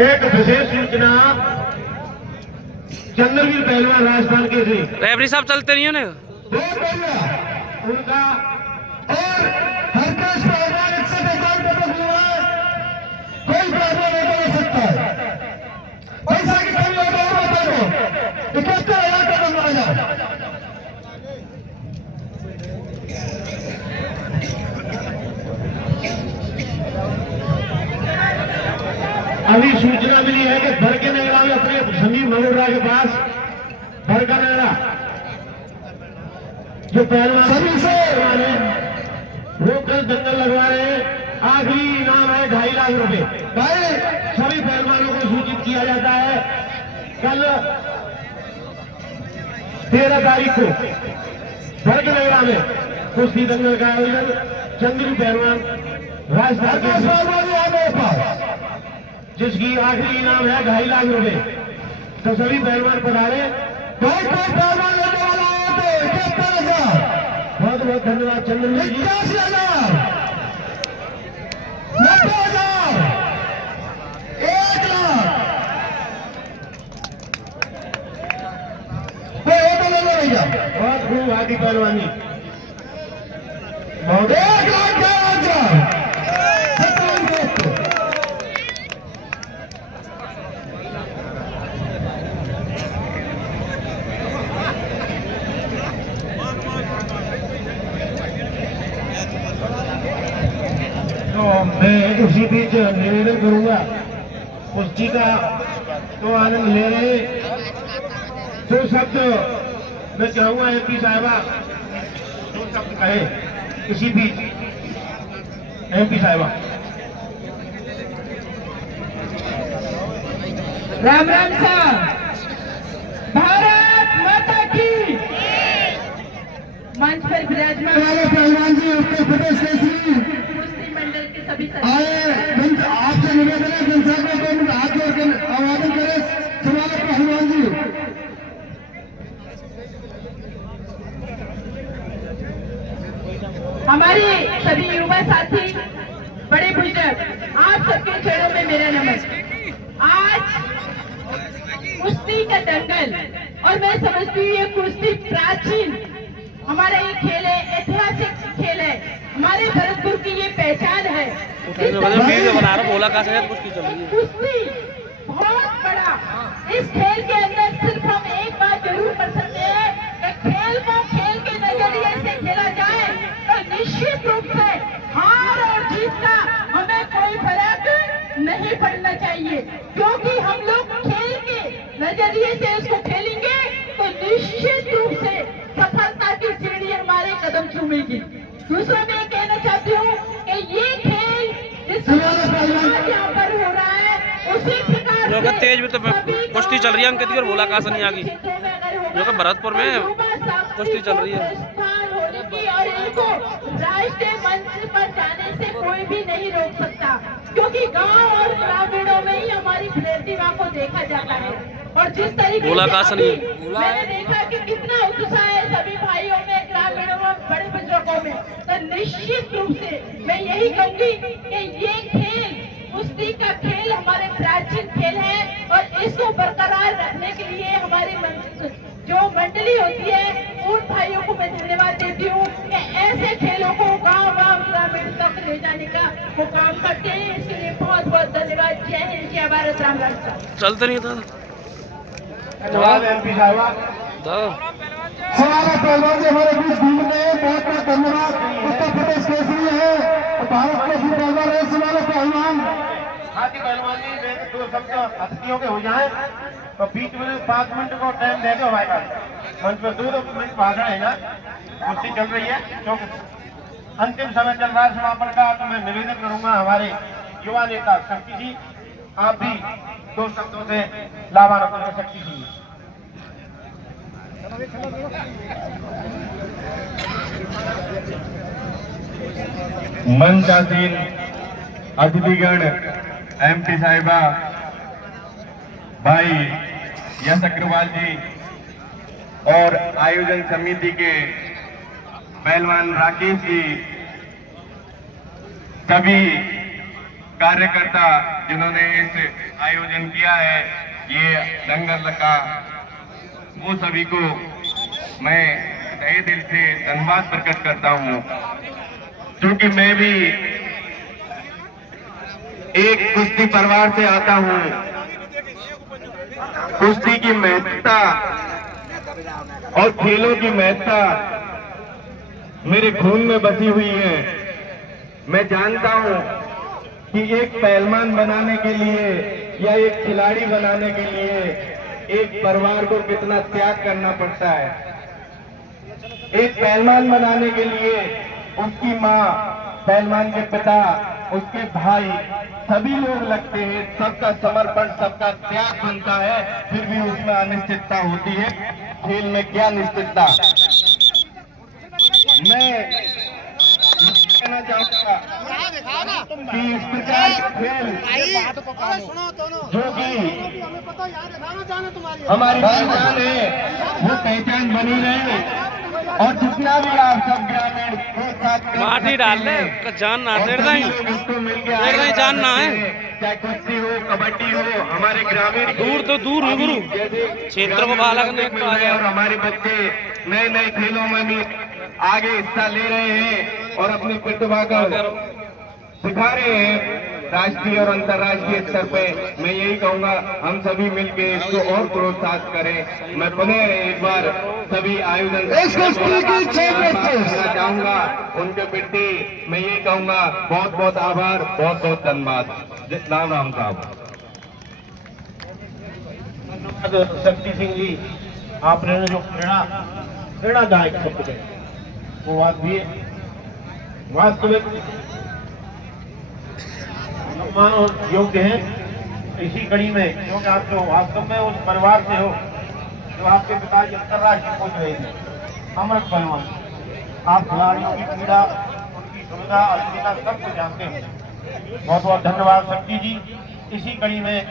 एक विशेष सूचना चंद्रवीर पहलवान राजस्थान के थे रेफरी साहब चलते नहीं है उनका और हरकेश पहलवान इससे रिकॉर्ड टपक हुआ है, कोई प्रॉब्लम नहीं हो सकता है। पैसा की कमी हो तो और बता दो 71,000 का नंबर आ जाए। अभी सूचना मिली है कि भर के नगरा में अपने समीर मगोरा के पास भर का नगरा जो पहलवान सभी से वो कल दंगल लगवा रहे हैं। आखिरी इनाम है 2.5 लाख रुपए। भाई सभी पहलवानों को सूचित किया जाता है कल 13 तारीख को भर के नगरा में कुश्ती दंगल का आयोजन चंद्रवीर पहलवान राजस्थान के पास, जिसकी आखिरी इनाम है 2.5 लाख रुपए। तो सभी पहलवान पधारे। पहलवान लेने वाला है तो 71,000। बहुत बहुत धन्यवाद चंद्रवीर जी। 81,000, 90,000, 1 लाख। ले लो भैया, बहुत खूब आदि पहलवानी। 1 लाख 11,000। मैं उसी बीच निवेदन करूंगा कुश्ती का तो आनंद ले रहे दो शब्द मैं चाहूंगा एमपी साहिबा 2 शब्द कहे इसी बीच। एमपी साहिबा राम राम साहब, भारत माता की। मंच पर विराजमान पहलवान जी उत्तर प्रदेश केसरी कुश्ती मंडल के सभी आए आपसे निवेदन है जनता को 2 मिनट हाथ जोड़ कर आवादन करें। सवाल पहलवान जी। हमारे सभी युवा साथी, बड़े बुजुर्ग, आप सबके चरणों में मेरा नमस्कार। आज कुश्ती का दंगल, और मैं समझती हूँ ये कुश्ती प्राचीन हमारा ये खेल है, ऐतिहासिक खेल है, हमारे भरतपुर की ये पहचान है। बना रहा बोला का कुश्ती चल रही है। कुश्ती बहुत बड़ा, इस खेल के अंदर सिर्फ हम एक बात जरूर कर सकते हैं कि खेल को खेल के नजरिए से खेला जाए तो निश्चित रूप से हार और जीत का हमें कोई फर्क नहीं पड़ना चाहिए, क्योंकि हम लोग खेल के नजरिए से इसको खेलेंगे तो निश्चित रूप से सफलता की सीढ़ी हमारे कदम चूमेगी। दूसरा मैं कहना चाहती हूँ कि ये खेल इस यहाँ पर हो रहा है उसी प्रकार तेज में तो कुश्ती चल रही है अंकित की और बोला का नहीं आ गई, जो कि भरतपुर में कुश्ती चल रही है। और इनको राष्ट्रीय मंच पर जाने से कोई भी नहीं रोक सकता, क्योंकि गांव और ग्रामीणों में ही हमारी प्रतिभा को देखा जाता है। और जिस तरीके से मैंने देखा कि कितना उत्साह है सभी भाइयों में, ग्रामीणों में, बड़े बुजुर्गों में, तो निश्चित रूप से मैं यही कहूंगी कि ये खेल कुश्ती का खेल हमारे प्राचीन खेल है, और इसको बरकरार रखने के लिए हमारी जो मंडली होती है उन भाइयों को मैं धन्यवाद देती हूँ कि ऐसे खेलों को गांव-गांव ग्रामीण तक ले जाने का वो काम करते हैं। इसके लिए बहुत बहुत धन्यवाद। जय हिंद, जय भारत, राम राम। चलते नहीं था धन्यवाद एमपी साहिबा। सवाल पहलवान जी हमारे बीच घूम रहे हैं, बहुत बहुत धन्यवाद। उत्तर प्रदेश केसरी है, भारत केसरी पहलवान है। सवाल पहलवान हाथी पहलवान जी मेरे 2 शब्द अतिथियों के हो जाए तो बीच में 5 मिनट को टाइम दे दो हमारे पास। मंच पर 2 मिनट भाषण है ना, कुश्ती चल रही है, तो अंतिम समय चल रहा है समापन का। तो मैं निवेदन करूंगा हमारे युवा नेता शक्ति जी, आप भी 2 शब्दों से लाभान्वित हो शक्ति जी। मंचासीन अतिथिगण, एमपी साहिबा, भाई यश अग्रवाल जी और आयोजन समिति के पहलवान राकेश जी, सभी कार्यकर्ता जिन्होंने इस आयोजन किया है ये दंगल का, वो सभी को मैं तहे दिल से धन्यवाद प्रकट करता हूँ, क्योंकि मैं भी एक कुश्ती परिवार से आता हूँ। कुश्ती की महत्ता और खेलों की महत्ता मेरे खून में बसी हुई है। मैं जानता हूं कि एक पहलवान बनाने के लिए या एक खिलाड़ी बनाने के लिए एक परिवार को कितना त्याग करना पड़ता है। एक पहलवान बनाने के लिए उसकी माँ, पहलवान के पिता, उसके भाई, सभी लोग लगते हैं, सबका समर्पण, सबका त्याग बनता है, फिर भी उसमें अनिश्चितता होती है। खेल में क्या निश्चितता। मैं कहना चाहूंगा कि इस प्रकार के खेल जो कि हमारी पहचान है, वो पहचान बनी रहे, और जितना भी आप सब ग्रामीण एक साथ माटी डाल ले, जान ना देर नहीं, जान ना है, चाहे कुश्ती हो, कबड्डी हो, हमारे ग्रामीण दूर तो दूर है गुरु, क्षेत्र को बाहर लगने को आ जाए। और हमारे बच्चे नए नए खेलों में भी आगे हिस्सा ले रहे हैं और अपनी प्रतिभा का दिखा रहे हैं राष्ट्रीय और अंतर्राष्ट्रीय स्तर पे। मैं यही कहूंगा, हम सभी मिलकर इसको और प्रोत्साहित करें। मैं पुनः एक बार सभी आयोजन करना चाहूंगा, उनके प्रति मैं यही कहूंगा बहुत बहुत आभार, बहुत बहुत धन्यवाद। राम राम साहब। शक्ति सिंह जी, आपने जो प्रेरणादायक शब्द कहे वो बात भी वास्तविक सम्मान और योग्य है। इसी कड़ी में, क्योंकि आप जो वास्तव में उस परिवार से हो जो आपके पिताजी अंतर्राष्ट्रीय कोच रहे थे, अमृत पहलवान, आप खिलाड़ियों की पीड़ा, उनकी सुविधा असुविधा सब कुछ जानते हैं। बहुत बहुत धन्यवाद शक्ति जी। इसी कड़ी में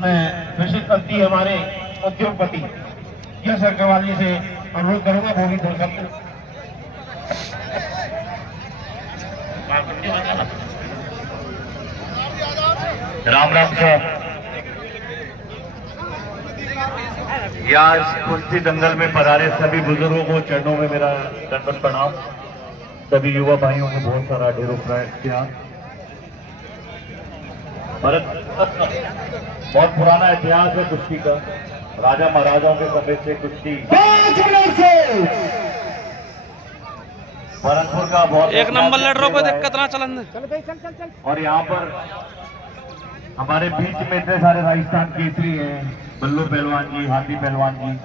मैं विशिष्ट अतिथि हमारे उद्योगपति यश अग्रवाल जी से अनुरोध करूंगा, वो भी 2 शब्द। राम राम साहब। आज कुश्ती दंगल में पधारे सभी बुजुर्गों को चरणों में मेरा दंडवत प्रणाम। सभी युवा भाइयों को बहुत सारा ढेरों किया। भारत बहुत पुराना इतिहास है कुश्ती का, राजा महाराजाओं के समय से कुश्ती भरतपुर का बहुत एक नंबर लड़ रहा, कोई दिक्कत ना, चलन। और यहाँ पर हमारे बीच में इतने सारे राजस्थान केसरी हैं, बल्लू पहलवान जी, हाथी पहलवान जी।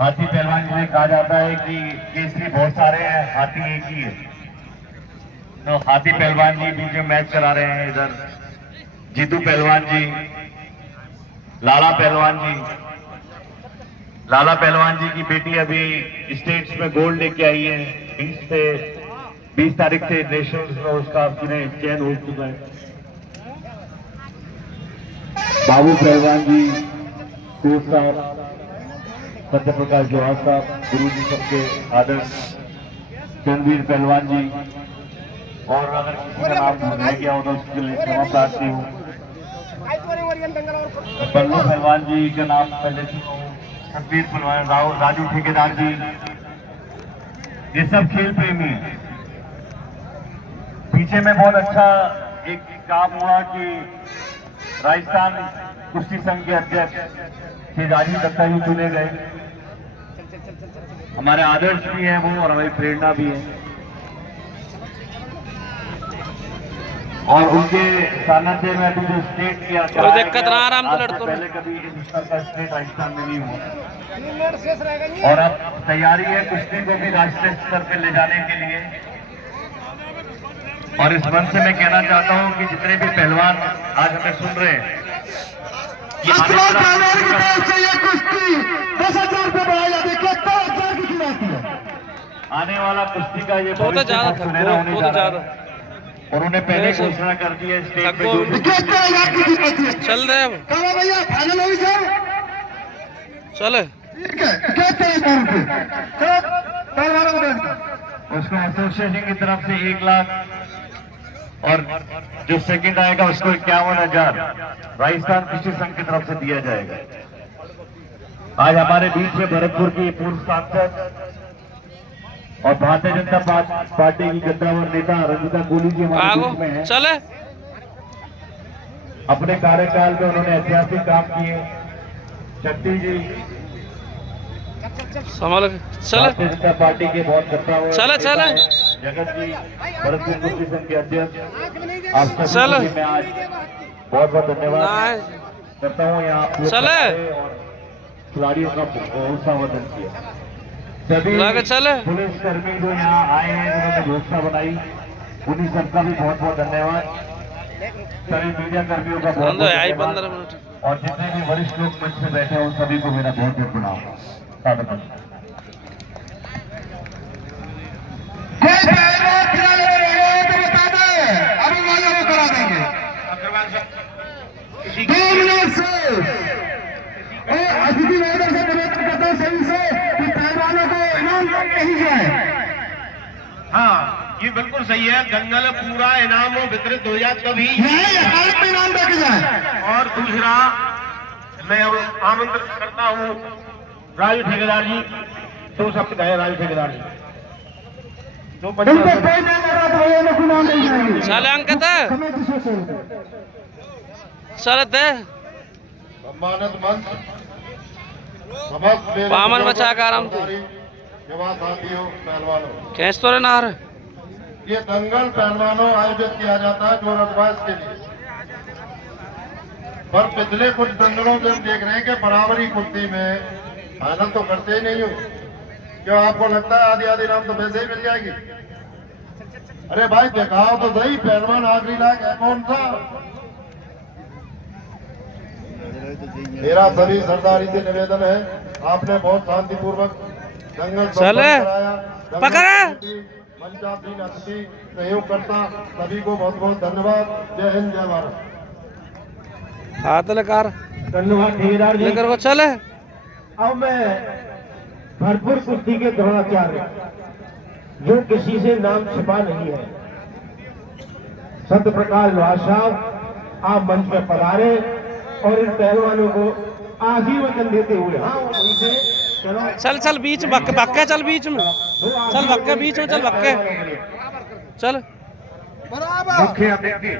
हाथी पहलवान जी ने कहा जाता है कि केसरी बहुत सारे हैं, हाथी एक ही है। तो हाथी पहलवान जी बीच में मैच करा रहे हैं। इधर जीतू पहलवान जी, लाला पहलवान जी। लाला पहलवान जी की बेटी अभी स्टेट्स में गोल्ड लेके आई है। 20 तारीख से नेशनल्स में उसका चयन हो चुका है। बाबू पहलवान जी, कोच साहब, सत्य प्रकाश जवाहर साहब, गुरु जी सबके आदर्श, चंद्रवीर पहलवान जी। और अगर किसी का नाम भूल गया हो तो उसके लिए क्षमा प्रार्थी हूँ। बल्लू पहलवान जी का नाम पहले से हो, चंद्रवीर पहलवान, राजू ठेकेदार जी, ये सब खेल प्रेमी हैं। पीछे में बहुत अच्छा एक काम हुआ कि राजस्थान कुश्ती संघ के अध्यक्ष श्री राजीव दत्ता जी चुने गए। हमारे आदर्श भी हैं वो, और हमारी प्रेरणा भी है। और उनके सानिध्य में अभी जो स्टेट किया, दिक्कत ना, आराम से लड़ते पहले कभी इस स्तर का स्टेट राजस्थान में नहीं हुआ। और अब तैयारी है कुश्ती को भी राष्ट्रीय स्तर पर ले जाने के लिए। और इस मंच से मैं कहना चाहता हूं कि जितने भी पहलवान आज हमें सुन रहे हैं, ये कुश्ती 10,000 रुपये बढ़ाया जाता है, 10,000 की खिलाती है। आने वाला कुश्ती का ये बहुत ज्यादा सुनहरा होने जा रहा है। और उन्हें पहले घोषणा कर दी है स्टेट पे जो 71,000 की खिलाती है। चल रहे अब, कहा भैया फाइनल होगी सर, चले ठीक है, 71,000 रुपये पहलवानों को। उसको एसोसिएशन की तरफ से 1 लाख और जो सेकंड आएगा उसको 51,000 राजस्थान कृषि संघ की तरफ से दिया जाएगा। आज हमारे बीच में भरतपुर की पूर्व सांसद और भारतीय जनता पार्टी की कद्दावर नेता रंजिता गोली जी हमारे बीच में हैं। चले अपने कार्यकाल में उन्होंने ऐतिहासिक काम किए। शक्ति जी संभाल चले भारतीय जनता पार्टी के बहुत कद्दावर चले चले जगत जी भरतपुर कुश्ती संघ के अध्यक्ष, आप सभी चलो। को मैं आज बहुत बहुत धन्यवाद करता हूँ। यहाँ आप लोग चले। और खिलाड़ियों का उत्साहवर्धन किया। सभी लाके चले। पुलिस कर्मी जो यहाँ आए हैं, जिन्होंने घोषणा बनाई, उन्हीं सबका भी बहुत बहुत धन्यवाद। सभी मीडिया कर्मियों का बहुत बहुत आई धन्यवाद 15 मिनट और जितने भी वरिष्ठ लोग मंच में बैठे हैं उन सभी को मेरा बहुत बहुत प्रणाम। स्वागत है। अभी वाले वो करा देंगे 2 मिनट से अतिथि महोदय से निवेदन करता हूं सभी से कि पहलवानों को इनाम नहीं जाए। हाँ, ये बिल्कुल सही है। दंगल पूरा इनाम वितरित हो जाए तभी। में इनाम देके जाए। और दूसरा, मैं आमंत्रित करता हूँ राजू ठेकेदार जी, 2 शब्द कहे राजू ठेकेदार जी। उनको कोई नहीं लगा तो वो लोग इनाम नहीं जाएंगे। चले अंकित कमेटी से चले दे सम्मानित मंच, समस्त मेरे पामन बचा के आराम से युवा साथियों, पहलवानों, कैस तो ना रहे ये दंगल पहलवानों आयोजित किया जाता है जो रजवास के लिए। पर पिछले कुछ दंगलों से हम देख रहे हैं कि बराबरी कुश्ती में फाइनल तो करते ही नहीं हो। क्या आपको लगता है आधी आधी नाम तो वैसे ही मिल जाएगी? अरे भाई दिखाओ तो सही, पहलवान आखिरी लाख है कौन सा? मेरा सभी सरदारी से निवेदन है, आपने बहुत शांतिपूर्वक दंगल चले। पकड़े। मंचासीन अतिथि सहयोग करता सभी को बहुत बहुत धन्यवाद। जय हिंद, जय भारत। हाथ लेकर धन्यवाद ठेकेदार जी। लेकर को चले अब मैं भरपूर कुश्ती के द्रोणाचार्य, जो किसी से नाम छिपा नहीं है, सत्य प्रकाश लोहार साहब आप मंच पे पधारे और इन पहलवानों को आशीर्वचन देते हुए। हाँ उनसे चलो चल चल बीच बक्के चल बीच में चल बक्के बीच में चल बक्के चल मुख्य अतिथि